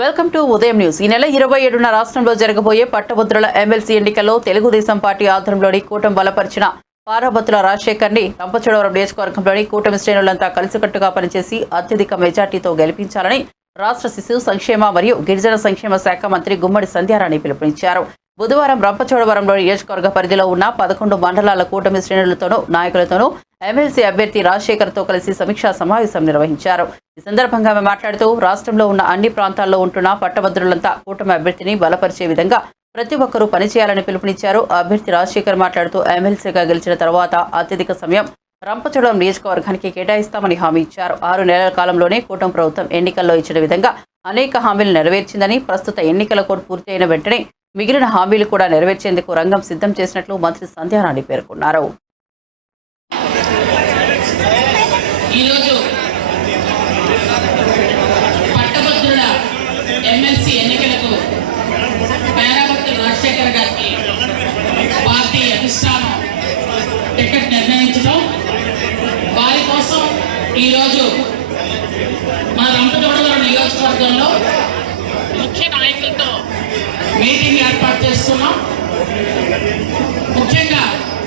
Welcome to ఉదయం news. ఈ నెల 27న రాష్ట్రంలో జరగబోయే పట్టభద్రుల ఎమ్మెల్సీ ఎన్నికల్లో తెలుగుదేశం పార్టీ ఆధ్వర్యంలోని కూటమి బలపరిచిన పారాబత్తుల రాజశేఖర్ని రంపచోడవరం నియోజకవర్గంలోని కూటమి శ్రేణులంతా కలిసికట్టుగా పనిచేసి అత్యధిక మెజార్టీతో గెలిపించాలని రాష్ట్ర శిశు సంక్షేమ మరియు గిరిజన సంక్షేమ శాఖ మంత్రి గుమ్మడి సంధ్యారాణి పిలుపునిచ్చారు. బుధవారం రంపచోడవరంలోని నియోజకవర్గ పరిధిలో ఉన్న 11 మండలాల కూటమి శ్రేణులతోనూ నాయకులతోనూ ఎమ్మెల్సీ అభ్యర్థి రాజశేఖర్తో కలిసి సమీక్షా సమావేశం నిర్వహించారు. ఈ సందర్భంగా ఆమె మాట్లాడుతూ రాష్ట్రంలో ఉన్న అన్ని ప్రాంతాల్లో ఉంటున్న పట్టభద్రులంతా కూటమి అభ్యర్థిని బలపరిచే విధంగా ప్రతి ఒక్కరూ పనిచేయాలని పిలుపునిచ్చారు. అభ్యర్థి రాజశేఖర్ మాట్లాడుతూ ఎమ్మెల్సీగా గెలిచిన తర్వాత అత్యధిక సమయం రంపచోడవరం నియోజకవర్గానికి కేటాయిస్తామని హామీ ఇచ్చారు. 6 నెలల కాలంలోనే కూటమి ప్రభుత్వం ఎన్నికల్లో ఇచ్చిన విధంగా అనేక హామీలు నెరవేర్చిందని, ప్రస్తుత ఎన్నికల కోడ్ పూర్తి అయిన వెంటనే మిగిలిన హామీలు కూడా నెరవేర్చేందుకు రంగం సిద్ధం చేసినట్లు మంత్రి సంధ్యారాణి పేర్కొన్నారు. పట్టభద్రుల ఎమ్మెల్సీ ఎన్నికలకు పారాబత్తుల రాజశేఖర్ గారికి పార్టీ అధిష్టానం టికెట్ నిర్ణయించడం, వారి కోసం ఈరోజు మన రంపచోడవరం నియోజకవర్గంలో ముఖ్య నాయకులతో మీటింగ్ ఏర్పాటు చేస్తున్నాం. ముఖ్యంగా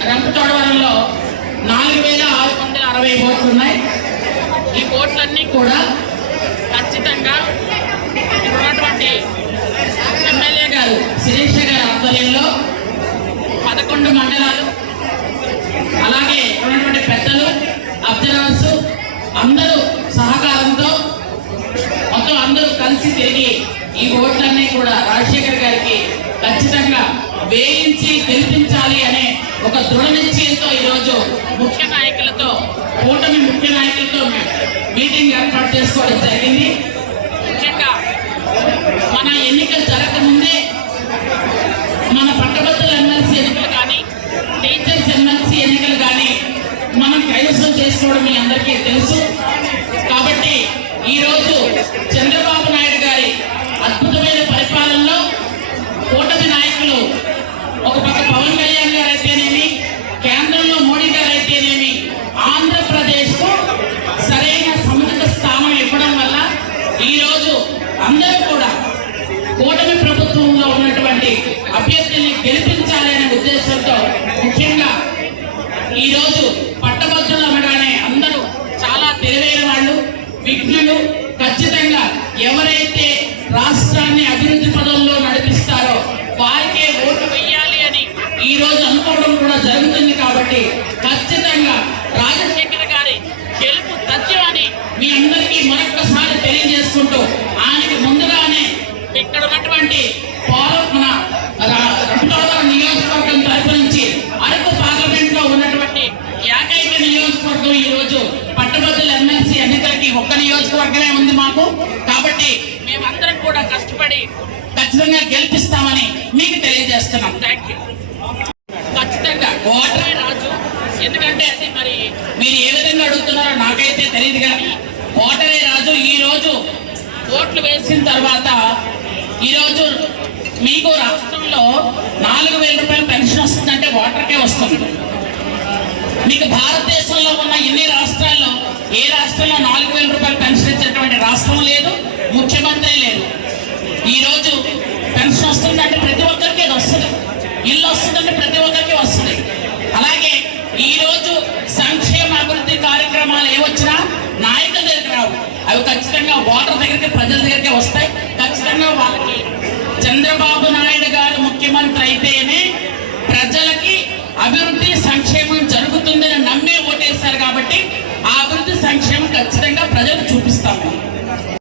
రంపచోడవరంలో 4660 ఓట్లు ఉన్నాయి. ఈ ఓట్లన్నీ కూడా ఖచ్చితంగా ఉన్నటువంటి ఎమ్మెల్యే గారు శిరీష గారి ఆధ్వర్యంలో 11 మండలాలు, అలాగే ఉన్నటువంటి పెద్దలు, అబ్జర్వర్స్ అందరూ సహకారంతో మొత్తం అందరూ కలిసి తిరిగి ఈ ఓట్లన్నీ కూడా రాజశేఖర్ గారికి ఖచ్చితంగా వేయించి గెలిపించాలి అనే ఒక దృఢ నిశ్చయంతో ఈరోజు ముఖ్య నాయకులతో మీటింగ్ ఏర్పాటు చేసుకోవడం జరిగింది. ముఖ్యంగా మన ఎన్నికలు జరగకముందే మన పట్టభద్రుల ఎమ్మెల్సీ ఎన్నికలు కానీ, టీచర్స్ ఎమ్మెల్సీ ఎన్నికలు కానీ మనం కైవసం చేసుకోవడం మీ అందరికీ తెలుసు. కాబట్టి ఈరోజు చంద్రబాబు నాయుడు గారి అద్భుతమైన పరిపాలనలో కూటమి నాయకులు, ఒక పక్క పవన్ కళ్యాణ్ గారు అయితేనేమి, కేంద్రంలో మోడీ గారు అయితేనేమి, ఆంధ్రప్రదేశ్కు సరైన సముచిత స్థానం ఇవ్వడం వల్ల ఈరోజు అందరూ కూడా కూటమి ప్రభుత్వంలో ఉన్నటువంటి అభ్యర్థిని గెలిపించాలి అనే ఉద్దేశంతో ముఖ్యంగా ఈరోజు పట్టభద్రులు అనగానే అందరూ చాలా తెలివైన వాళ్ళు, విఘ్నులు. ఖచ్చితంగా ఎవరైతే రాష్ట్రాన్ని అభివృద్ధి పదంలో నడిపిస్తారో వారికే ఓటు వేయాలి అని ఈ రోజు అనుకోవడం కూడా జరుగుతుంది. కాబట్టి ఖచ్చితంగా రాజశేఖర్ గారి గెలుపు తథ్యమని మీ అందరికీ మరొక్కసారి తెలియజేసుకుంటూ, ఆయనకి ముందుగానే ఇక్కడ ఉన్నటువంటి మన రంపచోడవరం నియోజకవర్గం తరఫు నుంచి అరకు పార్లమెంట్ లో ఉన్నటువంటి ఏకైక నియోజకవర్గం ఈరోజు పట్టభద్రుల ఎమ్మెల్సీ ఎన్నికలకి ఒక్క నియోజకవర్గమే ఉంది మాకు. కాబట్టి మేమందరం కూడా కష్టపడి ఖచ్చితంగా గెలిపిస్తామని మీకు తెలియజేస్తున్నాం. Thank you. ఖచ్చితంగా ఓటరే రాజు, ఎందుకంటే అది మరి మీరు ఏ విధంగా అడుగుతున్నారో నాకైతే తెలియదు, కానీ ఓటరే రాజు. ఈ రోజు ఓట్లు వేసిన తర్వాత ఈరోజు మీకు రాష్ట్రంలో 4000 రూపాయల పెన్షన్ వస్తుందంటే ఓటర్కే వస్తుంది. మీకు భారతదేశంలో ఉన్న ఎన్ని రాష్ట్రాల్లో ఏ రాష్ట్రంలో 4000 రూపాయల పెన్షన్ ఇచ్చేటువంటి రాష్ట్రం లేదు, ముఖ్యమంత్రి లేదు. ఈరోజు పెన్షన్ వస్తుందంటే ప్రతి ఒక్కరికి అది వస్తుంది, ఇల్లు వస్తుందంటే ప్రతి ఒక్కరికి వస్తుంది. అలాగే ఈరోజు సంక్షేమ అభివృద్ధి కార్యక్రమాలు ఏవచ్చినా నాయకుల దగ్గరికి రావు, అవి ఖచ్చితంగా ఓటర్ దగ్గరికి, ప్రజల దగ్గరికి వస్తాయి. ఖచ్చితంగా వాళ్ళకి చంద్రబాబు